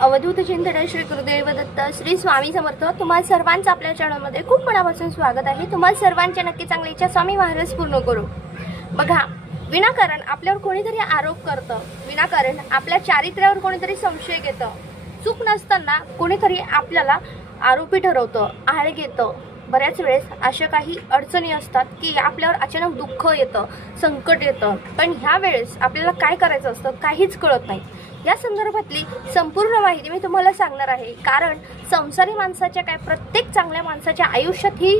अवधूत चिंतन श्री गुरुदेव दत्त श्री स्वामी समर्थ। तुम्हाला सर्वांचं आपल्या चॅनलमध्ये खूप मनापासून स्वागत आहे। तुम्हाला सर्वांच्या नक्की चांगली इच्छा स्वामी महाराज पूर्ण करू। बघा, विनाकारण आपल्यावर कोणीतरी आरोप करतं, विनाकारण आपल्या चारित्र्यावर कोणीतरी संशय घेतं, चूक नसताना कोणीतरी आपल्याला आरोपी ठरवतं, आळ घेतं। बऱ्याच वेळेस अशा काही अडचणी असतात की आपल्यावर अचानक दुःख येतं, संकट येतं, पण ह्या वेळेस आपल्याला काय करायचं असतं काहीच कळत नाही। या संदर्भातली संपूर्ण माहिती मी तुम्हाला सांगणार आहे, कारण संसारी माणसाच्या काय प्रत्येक चांगल्या माणसाच्या आयुष्यात ही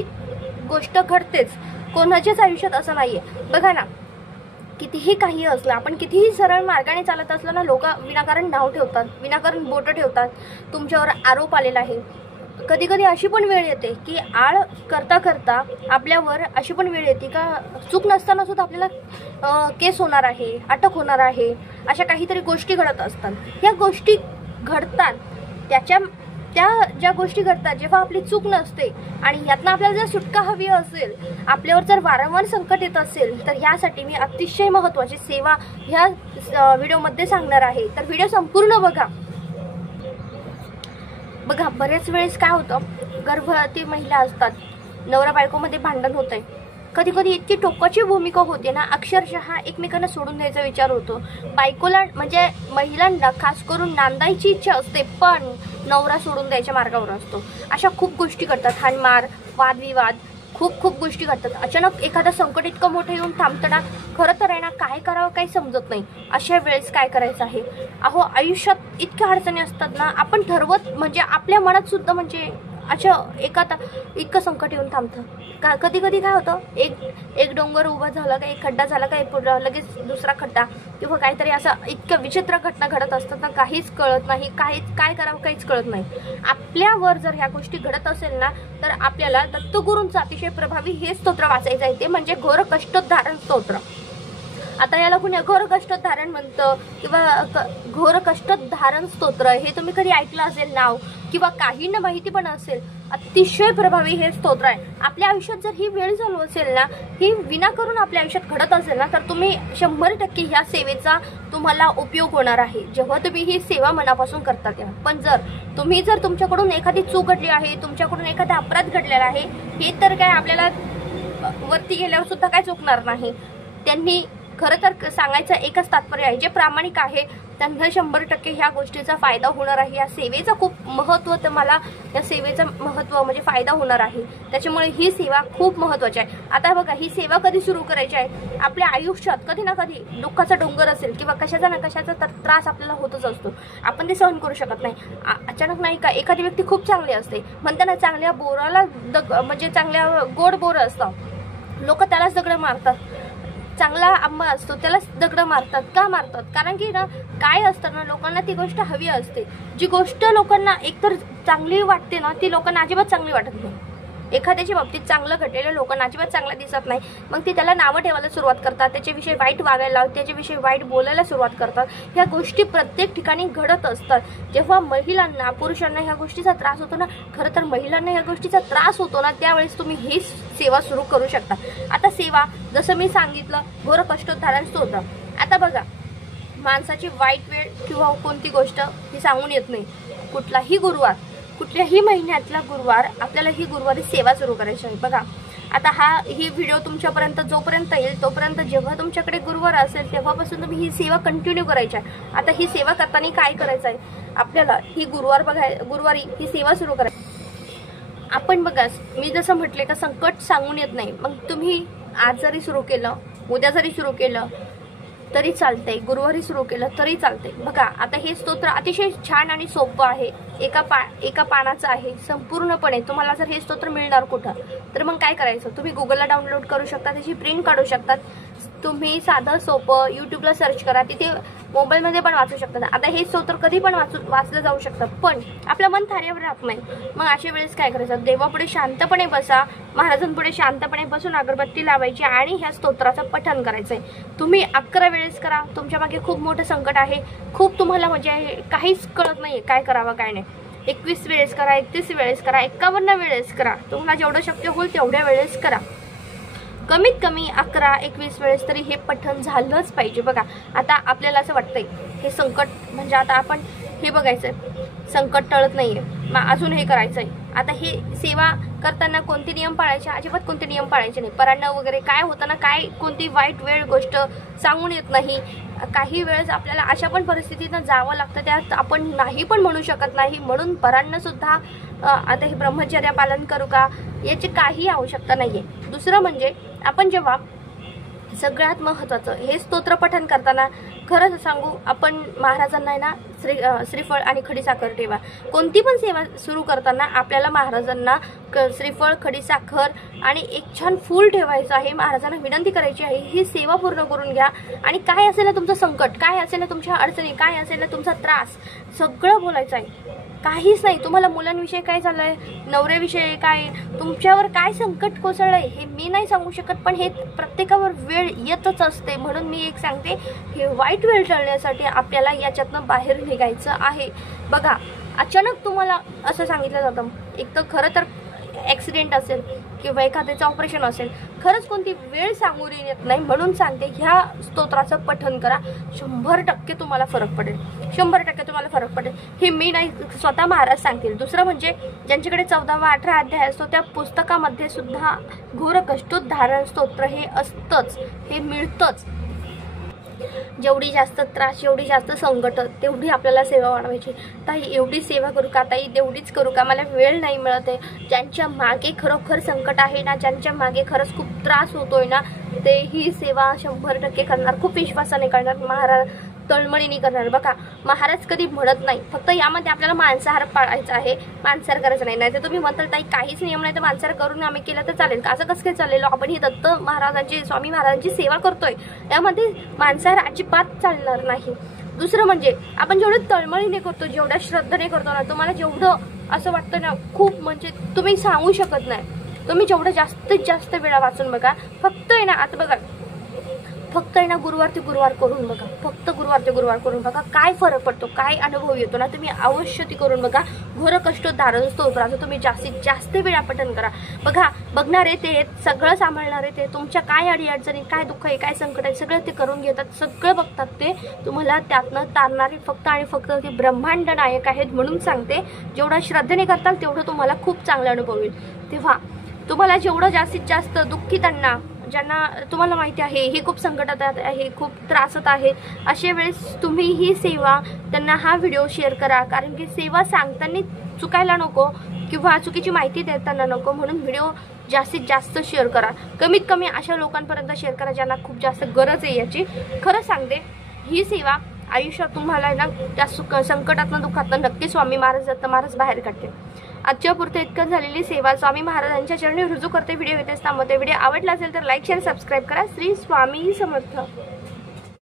गोष्ट घडतेच, कोणाच्याच आयुष्यात असं नाहीये। बघा ना, कितीही काही असलं, आपण कितीही सरळ मार्गाने चालत असलो ना, लोक विनाकारण नाव ठेवतात, विनाकारण बोट ठेवतात, तुमच्यावर आरोप आलेला आहे। कधी कधी अशी पण वेळ येते की आळ करता करता आपल्यावर अशी पण वेळ येते का चूक नसताना सुद्धा आपल्याला केस होणार आहे, अटक होणार आहे, अशा काहीतरी गोष्टी घडत असतात। या गोष्टी घडतात, त्या ज्या गोष्टी घडतात जेव्हा आपली चूक नसते आणि यातनं आपल्याला जर सुटका हवी असेल, आपल्यावर जर वारंवार संकट येत असेल, तर यासाठी मी अतिशय महत्त्वाची सेवा ह्या व्हिडिओमध्ये सांगणार आहे। तर व्हिडिओ संपूर्ण बघा। बघा, बऱ्याच वेळेस काय होतं, गर्भवती महिला असतात, नवरा बायकोमध्ये भांडण होतंय, कधी कधी इतकी टोकाची भूमिका होते ना, अक्षरशः एकमेकांना सोडून द्यायचा विचार होतो। बायकोला म्हणजे महिलांना खास करून नांदायची इच्छा असते, पण नवरा सोडून द्यायच्या मार्गावर असतो। अशा खूप गोष्टी घडतात, हाणमार, वादविवाद, खूप गोष्टी घडतात। अचानक एखादा संकट इतकं मोठं येऊन थांबतं ना, खरं तर आहे ना, काय करावं काही समजत नाही। अशा वेळेस काय करायचं आहे, अहो आयुष्यात इतक्या अडचणी असतात ना, आपण ठरवत म्हणजे आपल्या मनात सुद्धा म्हणजे अच्छा इतकं संकट येऊन थांबतं का। कधी कधी काय होतं, एक डोंगर उभा झाला का, एक खड्डा झाला का, लगेच दुसरा खड्डा, किंवा काहीतरी असं इतकं विचित्र घटना घडत असतात ना, काहीच कळत नाही, काय करावं काहीच कळत नाही। आपल्यावर जर ह्या गोष्टी घडत असेल ना, तर आपल्याला दत्तगुरूंचं अतिशय प्रभावी हे स्तोत्र वाचायचं आहे, ते म्हणजे घोर कष्टोद्धारण स्तोत्र। आता याला कुणी घोर कष्टोद्धारण म्हणतं किंवा घोर कष्टोद्धारण स्तोत्र, हे तुम्ही कधी ऐकलं असेल नाव, किंवा काहींना माहिती पण असेल। अतिशय प्रभावी हे स्तोत्र आहे। आपल्या आयुष्यात जर ही वेळ चालू असेल ना, ही विनाकारण आपल्या आयुष्यात घडत असेल ना, तर तुम्ही 100% ह्या सेवेचा तुम्हाला उपयोग होणार आहे, जेव्हा तुम्ही ही सेवा मनापासून करता तेव्हा। पण जर तुमच्याकडून एखादी चूक घडली आहे, तुमच्याकडून एखादा अपराध घडलेला आहे, हे तर काय आपल्याला वरती गेल्यावर सुद्धा काय चुकणार नाही। त्यांनी खरं तर सांगायचं एकच तात्पर्य आहे, जे प्रामाणिक आहे त्यांना 100% ह्या गोष्टीचा फायदा होणार आहे। या सेवेचा खूप महत्त्व, तुम्हाला या सेवेचं महत्त्व म्हणजे फायदा होणार आहे, त्याच्यामुळे ही सेवा खूप महत्त्वाची आहे। आता बघा, ही सेवा कधी सुरू करायची आहे, आपल्या आयुष्यात कधी ना कधी दुःखाचा डोंगर असेल किंवा कशाचा ना कशाचा त्रास आपल्याला होतच असतो, आपण ते सहन करू शकत नाही। अचानक नाही का, एखादी व्यक्ती खूप चांगली असते, म्हणताना चांगल्या बोराला म्हणजे चांगल्या गोड बोर असतं, लोक त्यालाच दगड मारतात। चांगला आंबा असतो त्यालाच दगड मारतात, का मारतात? कारण की ना, काय असतं ना, लोकांना ती गोष्ट हवी असते, जी गोष्ट लोकांना एकतर चांगली वाटते ना, ती लोकांना अजिबात चांगली वाटत नाही। एखाद्याच्या बाबतीत चांगलं घडलेलं लोकांना अजिबात चांगलं दिसत नाही, मग ते त्याला नावं ठेवायला सुरुवात करतात, त्याच्याविषयी वाईट वागायला, त्याच्याविषयी वाईट बोलायला सुरुवात करतात। ह्या गोष्टी प्रत्येक ठिकाणी घडत असतात। जेव्हा महिलांना, पुरुषांना ह्या गोष्टीचा त्रास होतो ना, खरं तर महिलांना ह्या गोष्टीचा त्रास होतो ना, त्यावेळेस तुम्ही ही सेवा सुरू करू शकता। आता सेवा जसं मी सांगितलं, घोर कष्टोद्धारण स्तोत्र। आता बघा, माणसाची वाईट वेळ किंवा कोणती गोष्ट ही सांगून येत नाही। कुठलाही गुरुवार, कुठल्याही महिन्यातला गुरुवार आपल्याला ही गुरुवारी सेवा सुरू करायची आहे। बघा, आता ही व्हिडिओ तुमच्यापर्यंत जोपर्यंत येईल तोपर्यंत, जेव्हा तुमच्याकडे गुरुवार असेल तेव्हापासून तुम्ही ही सेवा कंटिन्यू करायची आहे। आता ही सेवा करताना काय करायचं आहे, आपल्याला ही गुरुवारी ही सेवा सुरू करायची। आपण बघा, मी जसं म्हटले का संकट सांगून येत नाही, मग तुम्ही आज जरी सुरू केलं, उद्या जरी सुरू केलं तरी चालतंय, गुरुवारी सुरू केलं तरी चालतंय। बघा, आता हे स्तोत्र अतिशय छान आणि सोपं आहे, एका पानाचं आहे संपूर्णपणे। तुम्हाला जर हे स्तोत्र मिळणार कुठं, तर मग काय करायचं, तुम्ही गुगलला डाउनलोड करू शकता, त्याची प्रिंट काढू शकतात, तुम्ही साधं सोपं यूट्यूबला सर्च करा, तिथे मोबाईलमध्ये पण वाचू शकता। आता हे स्तोत्र कधी पण वाचलं जाऊ शकतं, पण आपलं मन थाऱ्यावर राहत नाही। मग अशा वेळेस काय करायचं, देवापुढे शांतपणे बसा, महाराजांपुढे शांतपणे बसून अगरबत्ती लावायची आणि ह्या स्तोत्राचं पठण करायचंय। तुम्ही 11 वेळेस करा। तुमच्या मागे खूप मोठं संकट आहे, खूप तुम्हाला म्हणजे काहीच कळत नाहीये काय करावं काय नाही, 21 वेळेस करा, 31 वेळेस करा, 51 वेळेस करा, तुम्हाला जेवढं शक्य होईल तेवढ्या वेळेस करा। कमीत कमी 11-21 वेळेस तरी हे पठण झालंच पाहिजे। बघा, आता आपल्याला असं वाटतंय हे संकट म्हणजे आता आपण हे बघायचं आहे, संकट टळत नाही आहे, अजून हे करायचं आहे. आता हे सेवा करताना कोणते नियम पाळायचे, अजिबात कोणते नियम पाळायचे नाही. परांना वगैरे काय होतं ना, काय कोणती वाईट वेळ गोष्ट सांगून येत नाही. काही वेळेस आपल्याला अशा पण परिस्थितीनं जावं लागतं, त्यात आपण नाही पण म्हणू शकत नाही. म्हणून परांना सुद्धा आता हे ब्रह्मचर्य पालन करू का याची काही आवश्यकता नाही आहे. दुसरं म्हणजे आपण जेव्हा सगळ्यात महत्त्वाचं हे स्तोत्र पठण करताना खरंच सांगू, आपण महाराजांना आहे ना श्रीफळ आणि खडीसाखर ठेवा. कोणती पण सेवा सुरू करताना आपल्याला महाराजांना श्रीफळ, खडीसाखर आणि एक छान फूल ठेवायचं आहे. महाराजांना विनंती करायची आहे, ही सेवा पूर्ण करून घ्या. आणि काय असेल ना तुमचं संकट, काय असेल ना तुमच्या अडचणी, काय असेल ना तुमचा त्रास, सगळं बोलायचं आहे. काहीच नाही, तुम्हाला मुलांविषयी काय झालंय, नवऱ्याविषयी काय, तुमच्यावर काय संकट कोसळलंय हे मी नाही सांगू शकत, पण हे प्रत्येकावर वेळ येतच असते. म्हणून मी एक सांगते, हे वाईट वेळ टळण्यासाठी आपल्याला याच्यातनं बाहेर निघायचं आहे. बघा, अचानक तुम्हाला असं सांगितलं जातं, एक तर खरं तर ॲक्सिडेंट असेल किंवा एखाद्याचं ऑपरेशन असेल, खरंच कोणती वेळ सांगून येत नाही. म्हणून सांगते, ह्या स्तोत्राचं पठण करा, 100% तुम्हाला फरक पडेल, 100% तुम्हाला फरक पडेल. हे मी नाही, स्वतः महाराज सांगतील. दुसरं म्हणजे ज्यांच्याकडे 14 वा 18 अध्याय असतो त्या पुस्तकामध्ये सुद्धा घोर कष्टोद्धारण स्तोत्र हे असतंच, हे मिळतंच. जेवढी जास्त त्रास, जेवढी जास्त संकट, तेवढी आपल्याला सेवा वाढवायची. ताई एवढी सेवा करू का, ताई तेवढीच करू का, मला वेळ नाही मिळत आहे. ज्यांच्या मागे खरोखर संकट आहे ना, ज्यांच्या मागे खरंच खूप त्रास होतोय ना, ते ही सेवा 100% करणार, खूप विश्वासाने करणार, महाराज तळमळीने करणार. बघा, महाराज कधी म्हणत नाही फक्त यामध्ये आपल्याला मांसाहार पाळायचा आहे, मांसाहार करायचं नाही. नाही तर तुम्ही म्हणताल ताई काहीच नियम नाही तर मांसाहार करून आम्ही केलं तर चालेल का, असं कसं काय चाललेलो. आपण ही दत्त महाराजांची, स्वामी महाराजांची सेवा करतोय, त्यामध्ये मांसाहार अजिबात चालणार नाही. दुसरं म्हणजे आपण जेवढं तळमळीने करतो, जेवढ्या श्रद्धेने करतो ना, तुम्हाला जेवढं असं वाटतं ना, खूप म्हणजे तुम्ही सांगू शकत नाही. तुम्ही जेवढं जास्तीत जास्त वेळा वाचून बघा. फक्त आहे ना, आता बघा, फक्त आहे ना गुरुवार ते गुरुवार करून बघा, फक्त गुरुवार ते गुरुवार करून बघा, काय फरक पडतो, काय अनुभव येतो ना. तुम्ही अवश्य ती करून बघा. घोर कष्टोद्धारण स्तोत्राचं तुम्ही जास्तीत जास्त वेळा पठण करा. बघा, बघणारे ते सगळं सांभाळणारे ते, तुमच्या काय अडीअडचणी, काय दुःख आहे, काय संकट आहे, सगळं ते करून घेतात, सगळं बघतात ते. तुम्हाला त्यातनं तारणारे फक्त आणि फक्त ते ब्रह्मांड नायक आहेत. म्हणून सांगते, जेवढा श्रद्धेने करताल तेवढं तुम्हाला खूप चांगला अनुभव येईल. तेव्हा तुम्हाला जेवढं जास्तीत जास्त दुःखितांना, ज्यांना तुम्हाला माहिती आहे हे खूप संकटात आहे, खूप त्रासात आहे, अशा वेळेस तुम्ही ही सेवा त्यांना हा व्हिडिओ शेअर करा. कारण की सेवा सांगताना चुकायला नको किंवा चुकीची माहिती देताना नको. म्हणून व्हिडिओ जास्तीत जास्त शेअर करा. कमीत कमी अशा लोकांपर्यंत शेअर करा ज्यांना खूप जास्त गरज आहे याची. खरं सांगते, ही सेवा आयुष्यात तुम्हाला ना त्या संकटातनं, दुःखातनं नक्की स्वामी महाराज, दत्त महाराज बाहेर काढते. आजच्या पुरते इतकं झालेली सेवा स्वामी महाराजांच्या चरणी रुजू करते. व्हिडिओ इथेच थांबवते. व्हिडिओ आवडला असेल तर लाईक, शेअर, सबस्क्राईब करा. श्री स्वामी समर्थ.